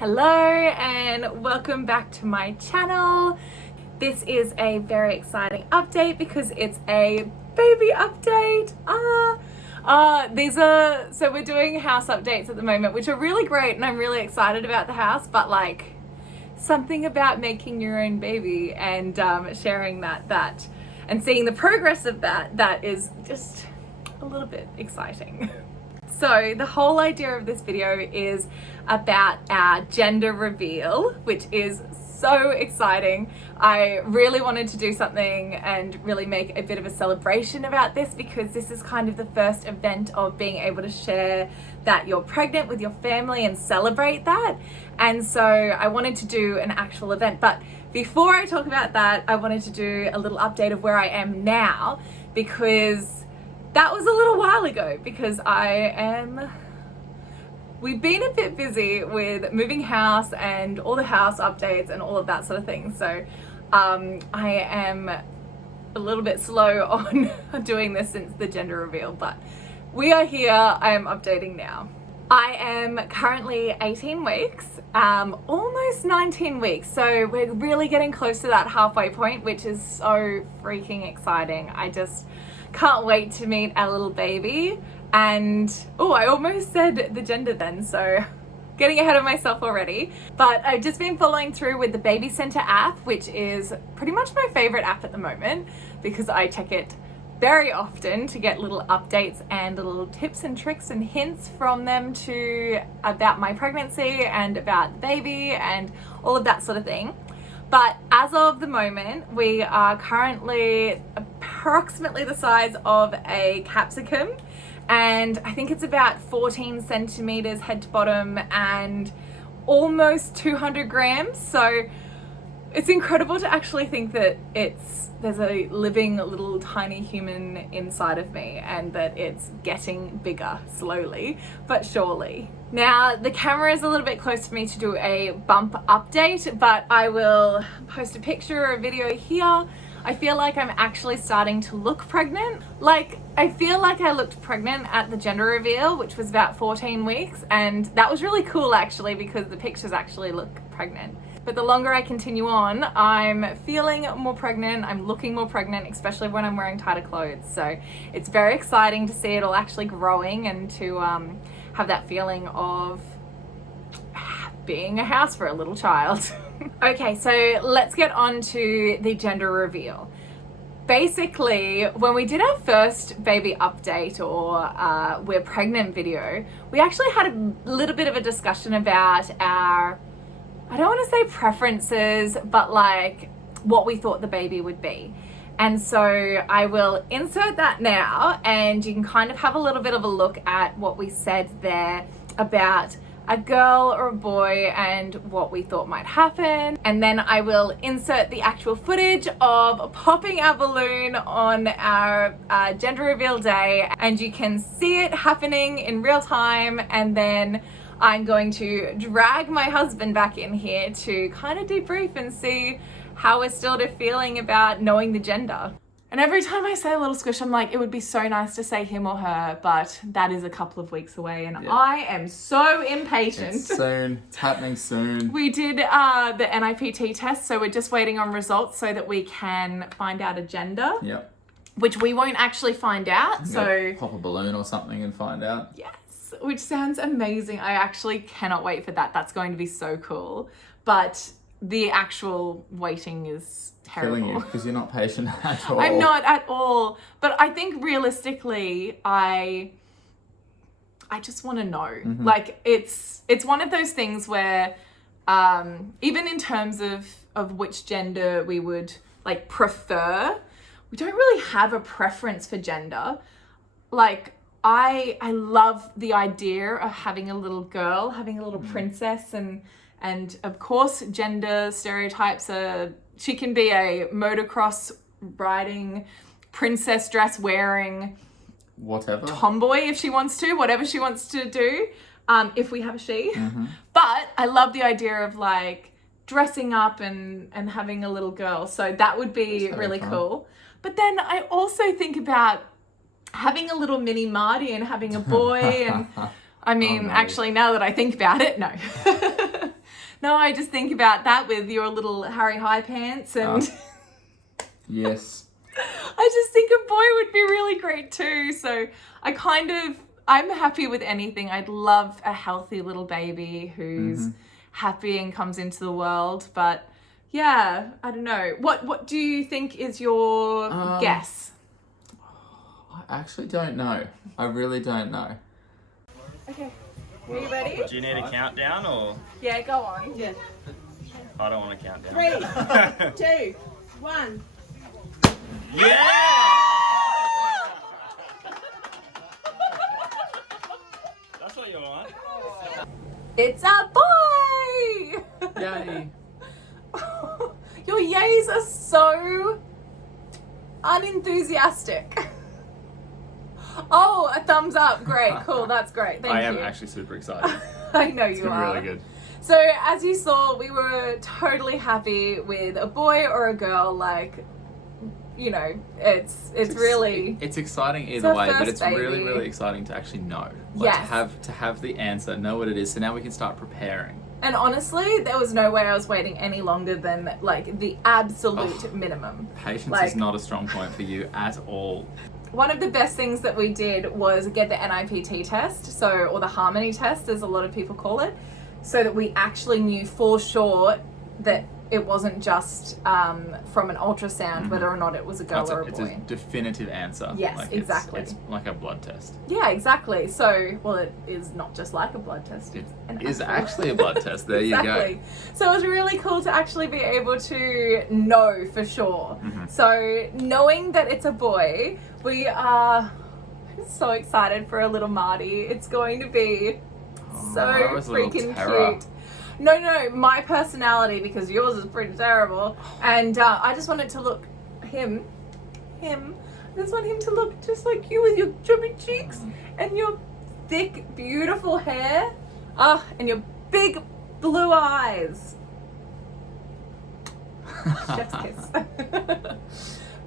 Hello and welcome back to my channel. This is a very exciting update because it's a baby update. So we're doing house updates at the moment, which are really great and I'm really excited about the house, but like something about making your own baby and sharing that and seeing the progress of that is just a little bit exciting. So the whole idea of this video is about our gender reveal, which is so exciting. I really wanted to do something and really make a bit of a celebration about this because this is kind of the first event of being able to share that you're pregnant with your family and celebrate that. And so I wanted to do an actual event. But before I talk about that, I wanted to do a little update of where I am now, because that was a little while ago, because we've been a bit busy with moving house and all the house updates and all of that sort of thing. So I am a little bit slow on doing this since the gender reveal, but we are here. I am updating now. I am currently 18 weeks, almost 19 weeks. So we're really getting close to that halfway point, which is so freaking exciting. I just can't wait to meet our little baby. And I almost said the gender then, so getting ahead of myself already. But I've just been following through with the Baby Center app, which is pretty much my favorite app at the moment because I check it very often to get little updates and little tips and tricks and hints from them about my pregnancy and about the baby and all of that sort of thing. But as of the moment, we are currently approximately the size of a capsicum. And I think it's about 14 centimeters head to bottom and almost 200 grams. So it's incredible to actually think that there's a living little tiny human inside of me and that it's getting bigger slowly but surely. Now the camera is a little bit close for me to do a bump update, but I will post a picture or a video here. I feel like I'm actually starting to look pregnant. I feel like I looked pregnant at the gender reveal, which was about 14 weeks. And that was really cool actually, because the pictures actually look pregnant. But the longer I continue on, I'm feeling more pregnant. I'm looking more pregnant, especially when I'm wearing tighter clothes. So it's very exciting to see it all actually growing and to have that feeling of being a house for a little child. Okay, so let's get on to the gender reveal. Basically, when we did our first baby update or we're pregnant video, we actually had a little bit of a discussion about our, I don't want to say preferences, but like what we thought the baby would be. And so I will insert that now and you can kind of have a little bit of a look at what we said there about a girl or a boy and what we thought might happen. And then I will insert the actual footage of popping our balloon on our gender reveal day, and you can see it happening in real time. And then I'm going to drag my husband back in here to kind of debrief and see how we're still feeling about knowing the gender. And every time I say a little squish, I'm like, it would be so nice to say him or her, but that is a couple of weeks away and yeah. I am so impatient. It's soon. It's happening soon. We did the NIPT test, so we're just waiting on results so that we can find out a gender. Yep. Which we won't actually find out. So pop a balloon or something and find out. Yes, which sounds amazing. I actually cannot wait for that. That's going to be so cool. But the actual waiting is terrible. Killing you because you're not patient at all. I'm not at all. But I think realistically, I just want to know. Mm-hmm. Like it's one of those things where even in terms of which gender we would like prefer, we don't really have a preference for gender. Like I love the idea of having a little girl, having a little princess, and of course gender stereotypes are, she can be a motocross riding, princess dress wearing, whatever, tomboy if she wants to, whatever she wants to do, if we have a she. Mm-hmm. But I love the idea of like dressing up and having a little girl. So that would be really cool. But then I also think about having a little mini Marty and having a boy and I mean, actually now that I think about it, no. No, I just think about that with your little Harry High pants and Yes. I just think a boy would be really great too. So I'm happy with anything. I'd love a healthy little baby who's happy and comes into the world. But yeah, I don't know. What do you think is your guess? I actually don't know. I really don't know. Okay. Are you ready? Do you need a countdown or? Yeah, go on. Yeah. I don't want a countdown. 3, 2, 1. Yeah! That's what you want. It's a boy! Yay. Your yays are so unenthusiastic. Oh, a thumbs up. Great, cool, that's great. Thank you. I am actually super excited. I know It's you been are. really good. So as you saw, we were totally happy with a boy or a girl. Like, you know, it's really It's exciting either our way, but first it's really, baby. really exciting to actually know. Yes. To have the answer, know what it is, so now we can start preparing. And honestly, there was no way I was waiting any longer than like the absolute minimum. Patience Like- is not a strong point for you at all. One of the best things that we did was get the NIPT test, or the harmony test, as a lot of people call it, so that we actually knew for sure that it wasn't just from an ultrasound whether or not it was a girl or a It's boy. a definitive answer. Yes, Like exactly. It's like a blood test. Yeah, exactly. So, well, it is not just like a blood test. It It's is actual- actually a blood test. There Exactly. you go. So it was really cool to actually be able to know for sure. So knowing that it's a boy, we are so excited for a little Marty. It's going to be so I was a little freaking terror. cute. No, my personality, because yours is pretty terrible. And I just want it to look him. I just want him to look just like you with your chubby cheeks and your thick, beautiful hair. And your big blue eyes. Chef's kiss.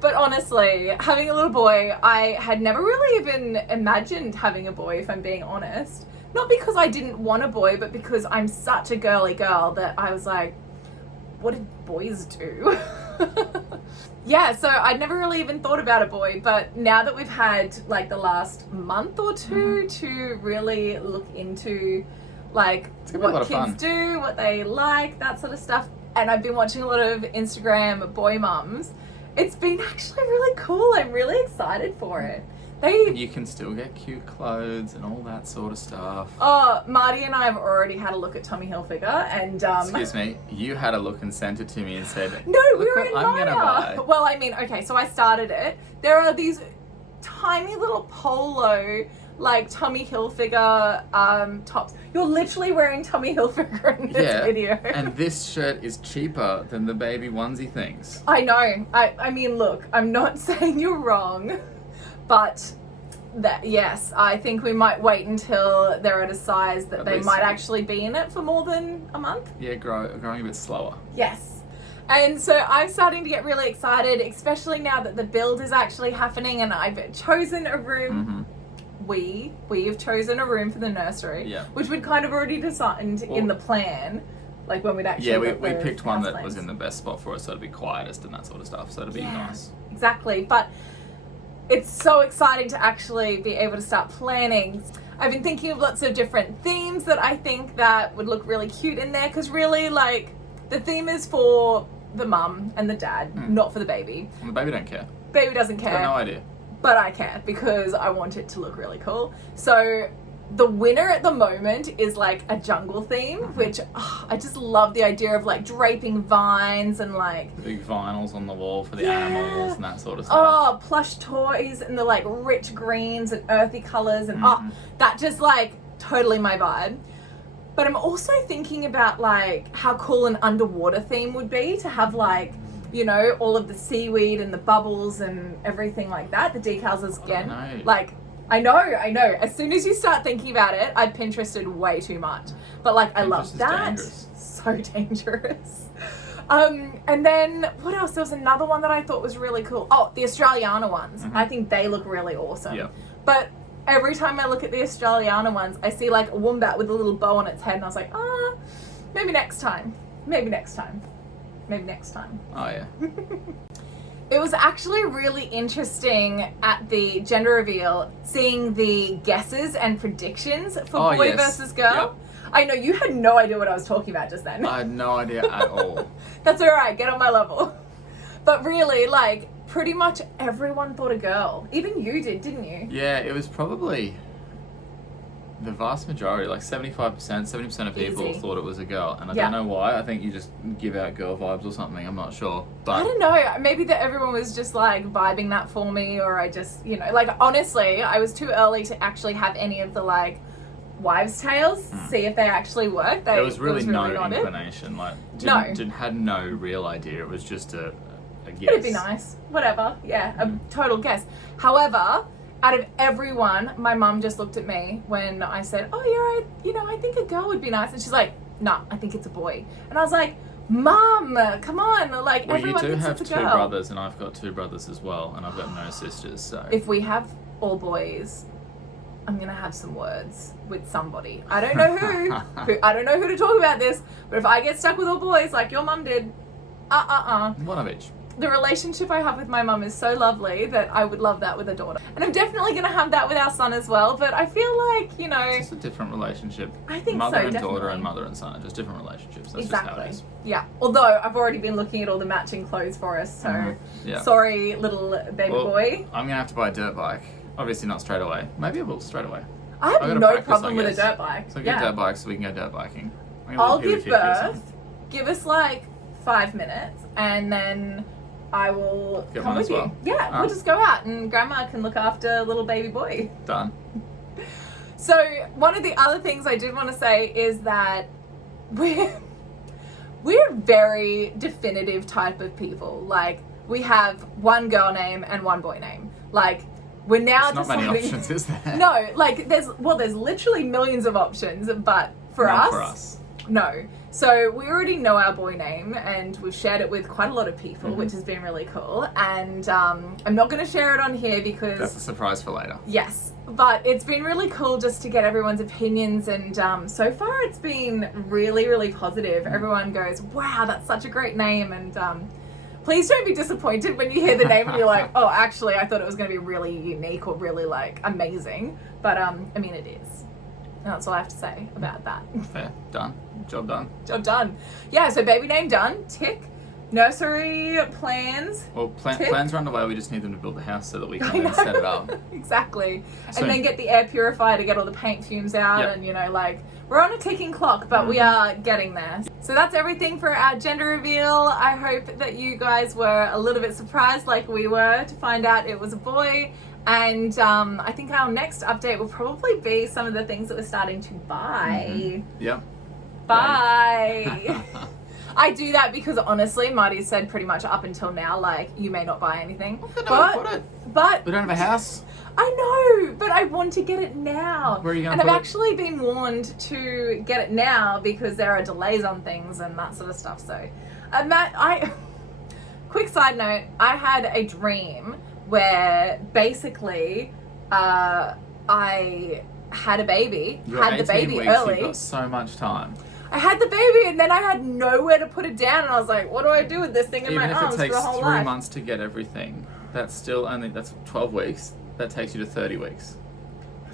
But honestly, having a little boy, I had never really even imagined having a boy, if I'm being honest. Not because I didn't want a boy, but because I'm such a girly girl that I was like, what did boys do? Yeah, so I'd never really even thought about a boy, but now that we've had like the last month or two to really look into like gonna be a lot what of kids fun. do, what they like, that sort of stuff. And I've been watching a lot of Instagram boy mums. It's been actually really cool. I'm really excited for it. You can still get cute clothes and all that sort of stuff. Oh, Marty and I have already had a look at Tommy Hilfiger and Excuse me, you had a look and sent it to me and said, no, we "Look were what in I'm gonna Maya. buy." Well, I mean, okay, so I started it. There are these tiny little polo, like Tommy Hilfiger tops. You're literally wearing Tommy Hilfiger in this Yeah, video. and this shirt is cheaper than the baby onesie things. I know. I mean, look, I'm not saying you're wrong, but that yes, I think we might wait until they're at a size that At they least- might actually be in it for more than a month. Yeah, growing a bit slower. Yes. And so I'm starting to get really excited, especially now that the build is actually happening and I've chosen a room. We have chosen a room for the nursery, Yeah. which we'd kind of already designed in the plan, like when we'd actually Yeah, we got the picked one house that plans. was in the best spot for us, so it'd be quietest and that sort of stuff. So it'd be nice. Exactly, but it's so exciting to actually be able to start planning. I've been thinking of lots of different themes that I think that would look really cute in there, because really, like, the theme is for the mum and the dad, not for the baby. And the baby don't care. Baby doesn't Got care, no idea. but I care because I want it to look really cool. So the winner at the moment is like a jungle theme, which I just love the idea of like draping vines and like The big vinyls on the wall for the Yeah. animals and that sort of stuff. oh, plush toys and the like rich greens and earthy colors and that just like totally my vibe. But I'm also thinking about like how cool an underwater theme would be to have like, you know, all of the seaweed and the bubbles and everything like that. The decals is again know. like I know. As soon as you start thinking about it, I Pinterested way too much. But like I love Pinterest is that. dangerous. So dangerous. And then what else? There was another one that I thought was really cool. Oh, the Australiana ones. I think they look really awesome. Yeah. But every time I look at the Australiana ones, I see like a wombat with a little bow on its head, and I was like, Maybe next time. Maybe next time. Maybe next time. Oh yeah. It was actually really interesting at the gender reveal, seeing the guesses and predictions for boy versus girl. Yep. I know you had no idea what I was talking about just then. I had no idea at all. That's alright, get on my level. But really, like, pretty much everyone thought a girl. Even you did, didn't you? Yeah, it was probably the vast majority, like 70% of people Easy. thought it was a girl. And I Yeah. don't know why. I think you just give out girl vibes or something. I'm not sure. I But don't know, maybe that everyone was just like vibing that for me, or I just, you know, like honestly, I was too early to actually have any of the like wives' tales, see if they actually worked. there was really no not it. inclination. Like, No. had no real idea. It was just a guess. It'd be nice. Whatever. Yeah, a total guess. However, out of everyone, my mum just looked at me when I said, oh, I think a girl would be nice. And she's like, nah, I think it's a boy. And I was like, Mum, come on. Like, Well, you everyone do thinks have it's a two girl. brothers, and I've got two brothers as well, and I've got no sisters, so... If we have all boys, I'm going to have some words with somebody. I don't know who. I don't know who to talk about this, but if I get stuck with all boys like your mum did, One of each. The relationship I have with my mum is so lovely that I would love that with a daughter. And I'm definitely going to have that with our son as well, but I feel like, you know... It's just a different relationship. I think mother so, and definitely. daughter and mother and son are just different relationships. That's Exactly. just how it is. Yeah. Although I've already been looking at all the matching clothes for us, so Yeah. sorry, little baby Well, boy. I'm gonna have to buy a dirt bike. Obviously not straight away. Maybe I will straight away. I I've have gotta no practice, problem I with a guess. dirt bike. So get dirt bikes so we can go dirt biking. I'm gonna I'll do give 50 or something. birth. Give us like 5 minutes, and then I will Get come one with as you. well. Yeah, we'll Alright. just go out, and Grandma can look after little baby boy. Done. So one of the other things I did want to say is that we're a very definitive type of people. Like, we have one girl name and one boy name. Like, we're now There's not deciding... many options, is there? No, like there's literally millions of options, but for Not us, for us. no. So we already know our boy name, and we've shared it with quite a lot of people, which has been really cool. And I'm not going to share it on here because... That's a surprise for later. Yes, but it's been really cool just to get everyone's opinions, and so far it's been really, really positive. Everyone goes, wow, that's such a great name, and please don't be disappointed when you hear the name and you're like, oh, actually, I thought it was going to be really unique or really, like, amazing. But, I mean, it is. And that's all I have to say about that. Fair. Done. Job done. Job done. Yeah, so baby name done. Tick. Nursery plans. Well, Tick. plans are underway. We just need them to build the house so that we I can know. then set it up. Exactly. So- And then get the air purifier to get all the paint fumes out. Yep. And, you know, like, we're on a ticking clock, but we are getting there. So that's everything for our gender reveal. I hope that you guys were a little bit surprised like we were to find out it was a boy. And I think our next update will probably be some of the things that we're starting to buy. Yep. Buy. I do that because honestly, Marty said pretty much up until now, like, you may not buy anything. But We don't have a house. I know, but I want to get it now. Where are you going And to I've put it? actually been warned to get it now because there are delays on things and that sort of stuff. So, quick side note, I had a dream where basically I had a baby, You're had the 18 baby weeks, early. You've got so much time. I had the baby and then I had nowhere to put it down, and I was like, what do I do with this thing in Even my if arms it for takes the whole 3 life? months to get everything, that's 12 weeks. That takes you to 30 weeks.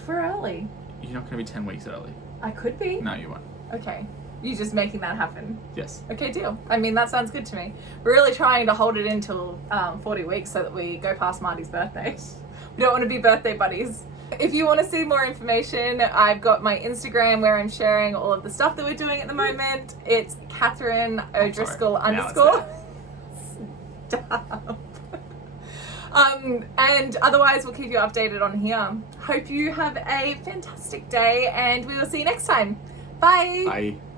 For early. You're not going to be 10 weeks early. I could be. No, you won't. Okay. You're just making that happen. Yes. Okay, deal. I mean, that sounds good to me. We're really trying to hold it until 40 weeks so that we go past Marty's birthday. We don't want to be birthday buddies. If you want to see more information, I've got my Instagram where I'm sharing all of the stuff that we're doing at the moment. It's Catherine O'Driscoll Now it's _ Stop. And otherwise, we'll keep you updated on here. Hope you have a fantastic day, and we will see you next time. Bye. Bye.